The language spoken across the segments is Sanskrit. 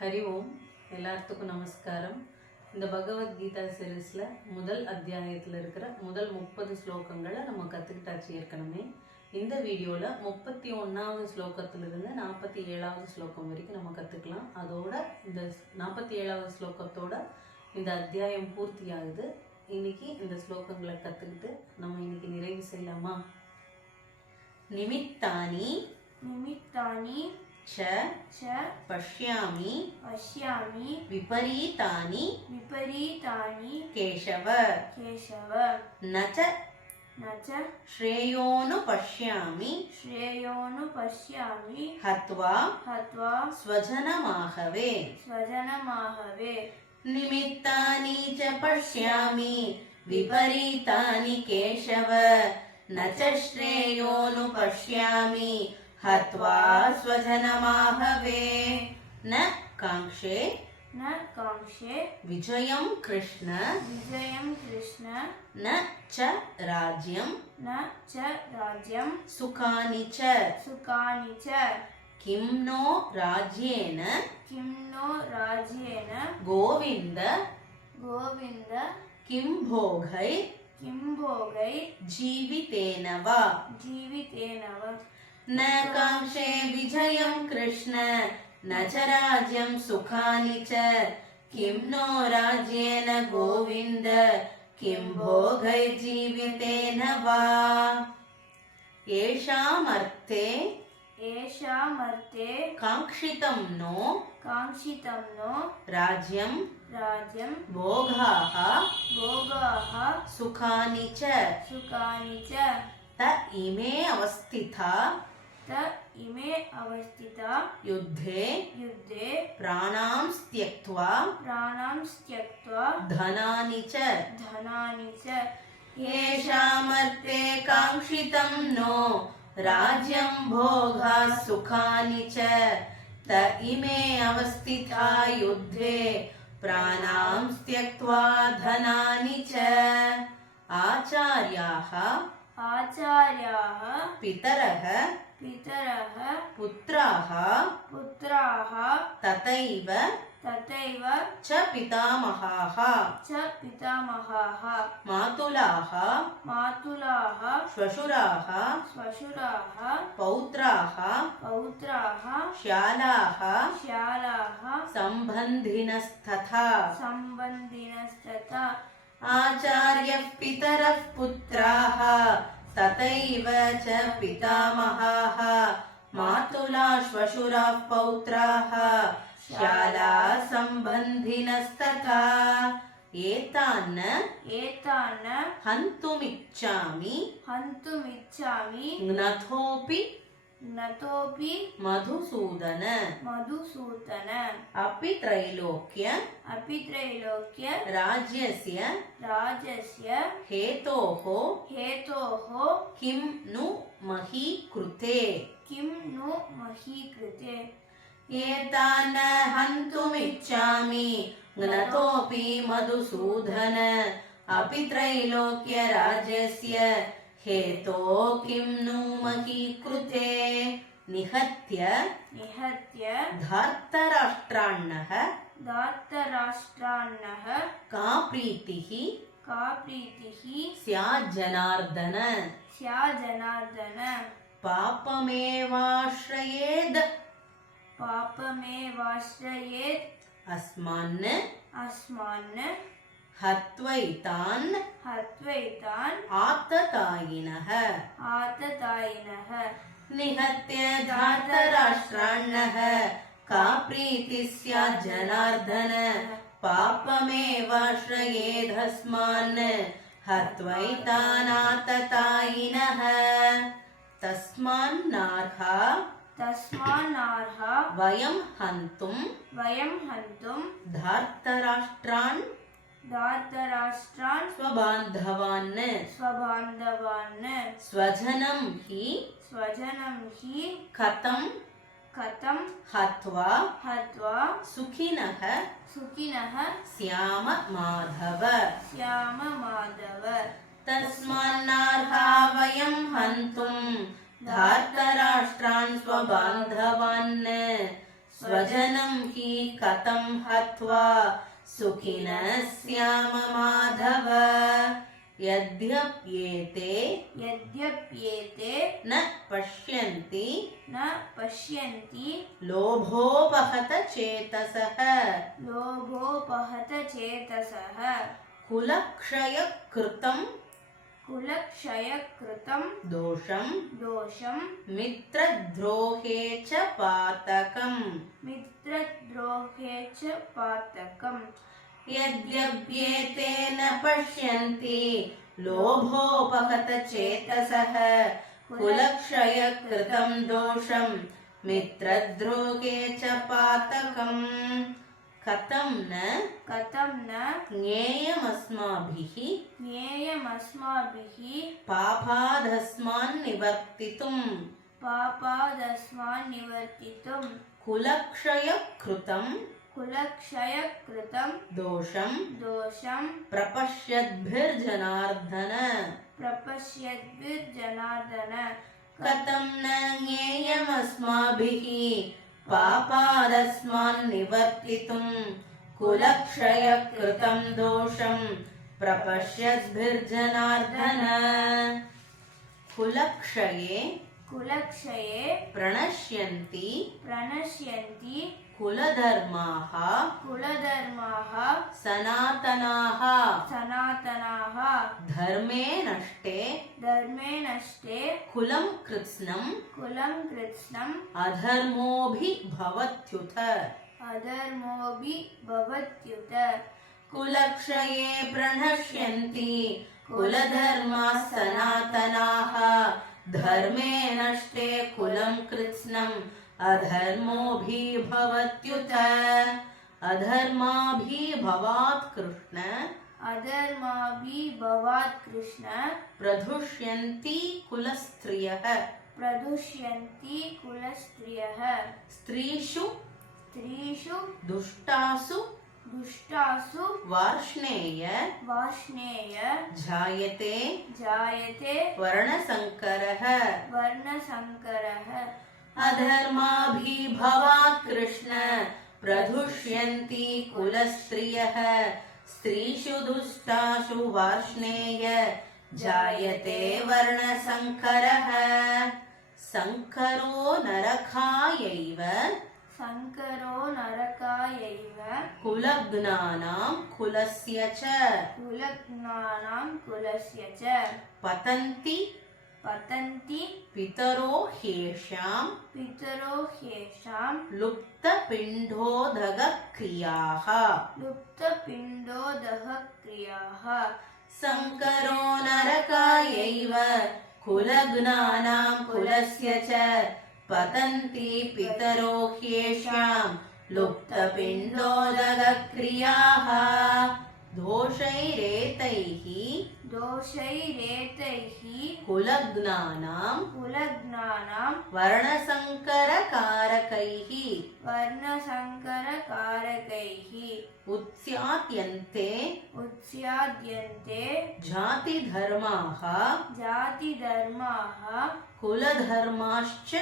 हरि ओम எல்லாத்துக்கும் நமஸ்காரம். இந்த பகவத்கீதா சீரீஸ்ல முதல் அத்தியாயத்தில் இருக்கிற முதல் 30 ஸ்லோகங்களை நம்ம கற்றுக்கிட்டாச்சு ஏற்கனவே. இந்த வீடியோவில் 31வது ஸ்லோகத்திலிருந்து 47வது ஸ்லோகம் வரைக்கும் நம்ம கற்றுக்கலாம். அதோட இந்த 47வது ஸ்லோகத்தோட இந்த அத்தியாயம் பூர்த்தி ஆகுது. இன்னைக்கு இந்த ஸ்லோகங்களை கற்றுக்கிட்டு நம்ம இன்னைக்கு நிறைவு செய்யலாமா? நிமித்தானி நிமித்தானி च पश्यामि पश्यामि विपरीतानि विपरीतानि केशव केशव न च श्रेयोनुपश्यामि श्रेयोनुपश्यामि हत्वा हत्वा स्वजनमाहवे स्वजनमाहवे निमित्तानि च पश्यामि विपरीतानि केशव न च श्रेयोनुपश्यामि हत्वा स्वजनमाहवे न कांक्षे विजयं कृष्ण न च राज्यं सुखानि च किं नो राज्येन गोविन्द किं भोगै जीवितेन वा न कांक्षे विजयं कृष्ण न च राज्यं सुखानि च किं नो राज्येन गोविन्द किं भोगैर्जीवितेन वा येषामर्थे कांक्षितं नो राज्यं भोगाः सुखानि च त इमे अवस्थिता युद्धे प्राणां त्यक्त्वा धनानि च येषामर्थे कांक्षितं नो राज्यं भोगा सुखानि च त इमे अवस्थिता युद्धे प्राणां त्यक्त्वा धनानि च आचार्याः पितरः पुत्राः तथैव च पितामहाः मातुलाः श्वशुराः पौत्राः श्यालाः सम्बन्धिनस्तथा आचार्यः पितरः पुत्राः तथैव च पितामहाः मातुला श्वशुराः पौत्राः श्याला सम्बन्धिनस्तथा एतान् हन्तुमिच्छामि नथोपि मधुसूदन अपि त्रैलोक्य राज्यस्य हेतोः किं नु मही कृते एतान् हन्तुमिच्छामि नतोपि मधुसूदन अपि त्रैलोक्य राज्यस्य हेतो किं नु मही कृते निहत्य धार्तराष्ट्रान्नः का प्रीतिः स्यात् जनार्दन पापमेवाश्रयेद् अस्मान् हत्वैतान् आततायिनः निहत्य धार्तराष्ट्रान्नः का प्रीतिः स्यात् जनार्दन पापमेवाश्रयेदस्मान् हत्वैतान् आततायिनः तस्मान्नार्हा वयं हन्तुं धार्तराष्ट्रान् स्वबान्धवान् स्वजनं हि कथं हत्वा सुखिनः श्याम माधव तस्मान्नार्हा वयं हन्तुं धार्तराष्ट्रान् स्वबान्धवान् स्वजनं हि कथं हत्वा सुखिनः स्याम माधव यद्यप्येते न पश्यन्ति लोभोपहत चेतसः कुलक्षयकृतं दोषं मित्रद्रोहे च पातकम् यद्यप्येते न पश्यन्ति लोभोपहत चेतसः कुलक्षयकृतं दोषं मित्रद्रोहे च पातकम् कथं न ज्ञेयमस्माभिः पापादस्मान् निवर्तितुं कुलक्षयकृतं दोषं प्रपश्यद्भिर्जनार्दन कथं न ज्ञेयमस्माभिः पापादस्मान् निवर्तितुं कुलक्षयकृतं दोषं प्रपश्यद्भिर्जनार्दन कुलक्षये प्रणश्यन्ति कुलधर्माः सनातनाः धर्मे नष्टे कुलं कृत्स्नम् अधर्मोऽभिभवत्युत कुलक्षये प्रणश्यन्ति कुलधर्माः सनातनाः धर्मे नष्टे कुलं कृत्स्नम् अधर्मोऽभिभवत्युत अधर्माभिभवात् कृष्ण प्रदुष्यन्ति कुलस्त्रियः स्त्रीषु दुष्टासु वार्ष्णेय जायते वर्णसंकरः अधर्माभिभवात् कृष्ण प्रदुष्यन्ति कुलस्त्रियः स्त्रीषु दुष्टासु वार्ष्णेय जायते वर्णसंकरः संकरो नरकायैव कुलज्ञानां कुलस्य च पतन्ति पितरो ह्येषां लुप्तपिण्डोदकक्रियाः संकरो नरकायैव कुलज्ञानां कुलस्य च पतन्ति पितरो ह्येषां लुप्तपिण्डोदकक्रियाः दोषैरेतैः कुलज्ञानां वर्णसंकरकारकैः उत्स्याद्यन्ते जातिधर्माः कुलधर्माश्च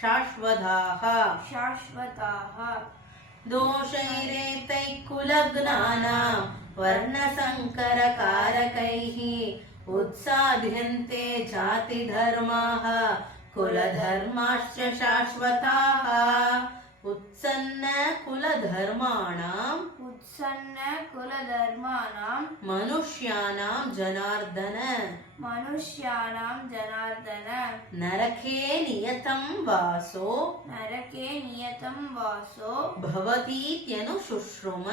शाश्वताः दोषैरेतैः कुलज्ञानां वर्णसंकरकारकैः उत्साद्यन्ते जातिधर्माः कुलधर्माश्च शाश्वताः उत्सन्न कुलधर्माणां मनुष्याणां जनार्दन नरके नियतं वासो भवतीत्यनुशुश्रुम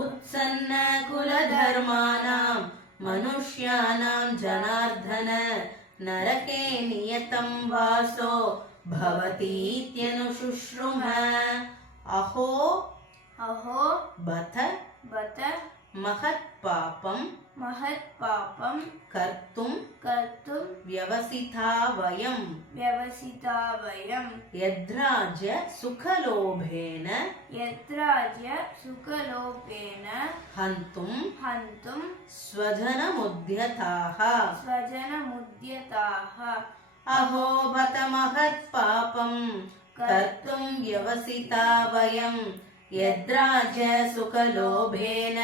उत्सन्न कुलधर्माणां मनुष्याणां जनार्दन नरके नियतं वासो भवतीत्यनुशुश्रुम अहो बत महत्पापं कर्तुं व्यवसिता वयं यद्राज्य सुखलोभेन हन्तुं स्वजनमुद्यताः अहो बत महत्पापं कर्तुं व्यवसिता वयं यद्राज्य सुखलोभेन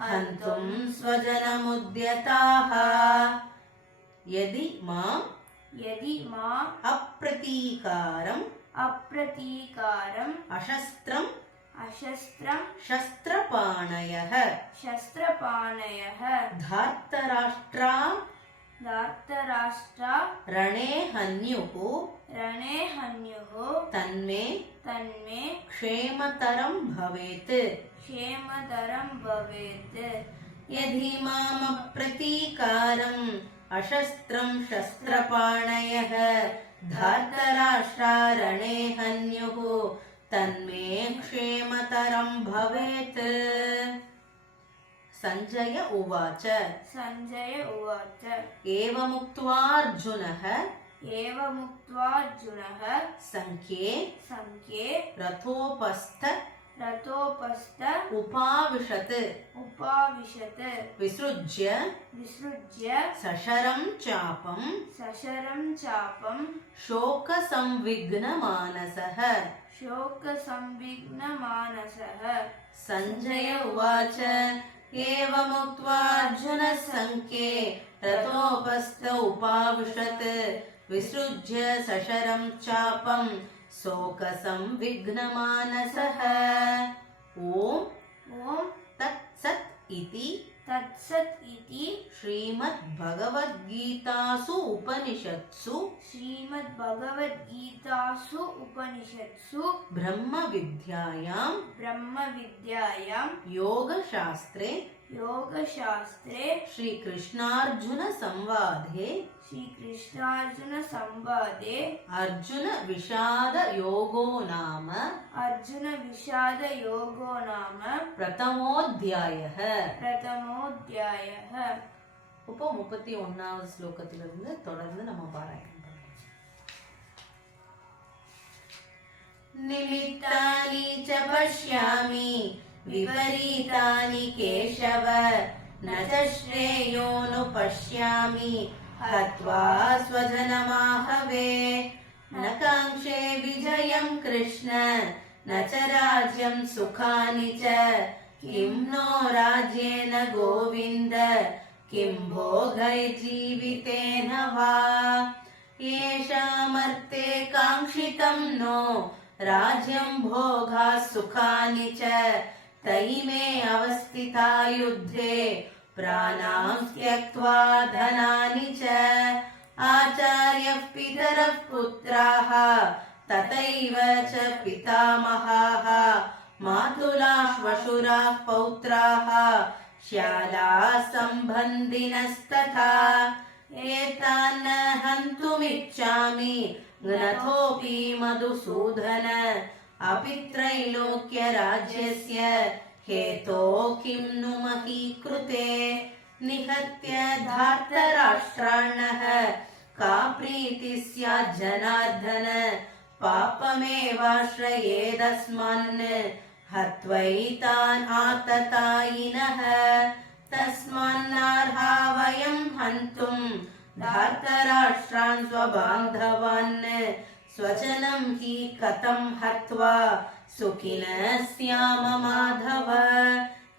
हन्तुं स्वजनमुद्यताः यदि माम् अप्रतीकारम् अशस्त्रम् शस्त्रपाणयः धार्तराष्ट्रा रणे हन्युः तन्मे क्षेमतरं भवेत् यदि माम् अप्रतीकारम् अशस्त्रं शस्त्रपाणयः धार्तराष्ट्रा रणे हन्युः तन्मे क्षेमतरं भवेत् सञ्जय उवाच एवमुक्त्वार्जुनः सङ्ख्ये रथोपस्थ उपाविशत् विसृज्य सशरं चापं शोकसंविघ्नमानसः सञ्जय उवाच एवमुक्त्वार्जुनः सङ्ख्ये रथोपस्थ उपाविशत् विसृज्य सशरं चापं शोकसंविघ्नमानसः ॐ तत्सत् इति श्रीमद्भगवद्गीतासु उपनिषत्सु ब्रह्मविद्यायां योगशास्त्रे श्रीकृष्णार्जुन संवादे अर्जुन विषाद योगो नाम प्रथमोऽध्यायः இப்போ 31வது ஸ்லோகத்திலிருந்து தொடர்ந்து நம்ம பாராயணம் பண்ணலாம். நிமித்தானி ச பஷ்யாமி விபரீதானி கேशव न च श्रेयोऽनुपश्यामि हत्वा स्वजनमाहवे न काङ्क्षे विजयं कृष्ण न च राज्यं सुखानि च किं नो राज्येन गोविन्द किं भोगैर्जीवितेन वा येषामर्थे काङ्क्षितं नो राज्यं भोगाः सुखानि च तैमे अवस्थिता युद्धे प्राणां त्यक्त्वा धनानि च आचार्यः पितरः पुत्राः तथैव च पितामहाः मातुलाः श्वशुराः पौत्राः श्यालाः सम्बन्धिनस्तथा एतान् हन्तुमिच्छामि घ्नतोऽपि मधुसूदन अपि त्रैलोक्यराज्यस्य हेतो किं नु मही कृते निहत्य धार्तराष्ट्राणः का प्रीतिः स्यात् जनार्दन पापमेवाश्रयेदस्मान् हत्वैतान् आततायिनः तस्मान्नार्हा वयं हन्तुं धार्तराष्ट्रान् स्वबान्धवान् स्वजनं हि कथं हत्वा सुखिनः स्याम माधव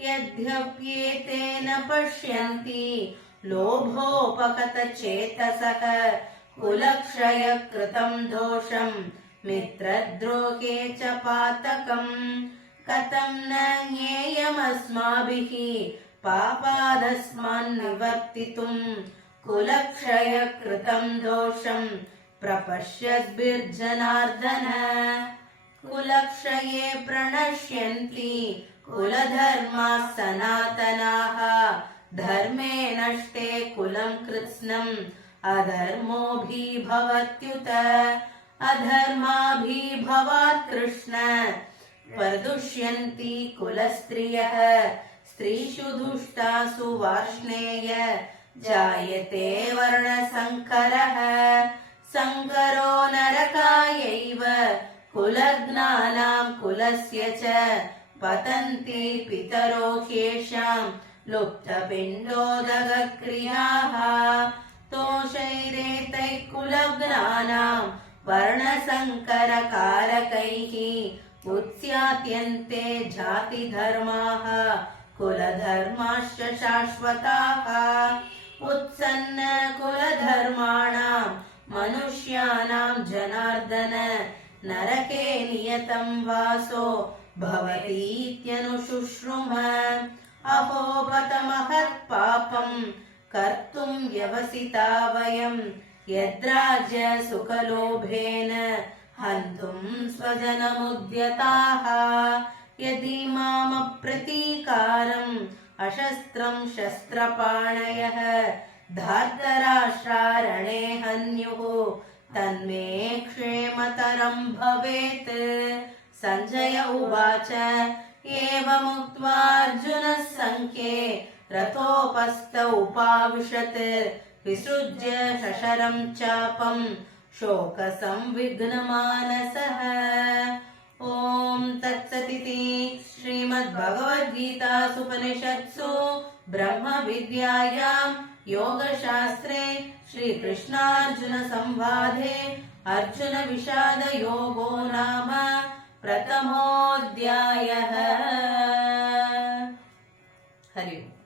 यद्यप्येतेन पश्यन्ति लोभोपगतचेतसः कुलक्षयकृतं दोषं मित्रद्रोहे च पातकम् कथं न ज्ञेयमस्माभिः पापादस्मान् निवर्तितुं कुलक्षयकृतं दोषं प्रपश्यद्भिर्जनार्दन कुलक्षये प्रणश्यन्ति कुलधर्माः सनातनाः धर्मे नष्टे कुलं कृत्स्नम् अधर्मोऽभिभवत्युत अधर्माभिभवात् कृष्ण प्रदुष्यन्ति कुलस्त्रियः स्त्रीषु दुष्टासु वार्ष्णेय जायते वर्णसङ्करः सङ्करो नरकायैव कुलज्ञानां कुलस्य च पतन्ति पितरो ह्येषां लुप्तपिण्डोदकक्रियाः तोषैरेतैः कुलग्नानां वर्णसङ्करकारकैः उत्स्यात्यन्ते जातिधर्माः कुलधर्माश्च शाश्वताः उत्सन्न कुलधर्माणां मनुष्याणां जनार्दन नरके नियतं वासो भवतीत्यनुशुश्रुम अहो बत महत्पापं कर्तुं व्यवसिता वयं यद्राज्य सुखलोभेन हन्तुं स्वजनमुद्यताः यदि मामप्रतीकारम् अशस्त्रं शस्त्रपाणयः धार्तराष्ट्रारणे हन्युः तन्मे क्षेमतरं भवेत् सञ्जय उवाच एवमुक्त्वा अर्जुनः सङ्ख्ये रथोपस्थ उपाविशत् विसृज्य शशरं चापं शोकसंविघ्नमानसः ॐ तत्सदिति श्रीमद्भगवद्गीतासूपनिषत्सु ब्रह्मविद्यायां योगशास्त्रे श्रीकृष्णार्जुनसंवादे अर्जुनविषादयोगो नाम प्रथमोऽध्यायः। हरि ओम्।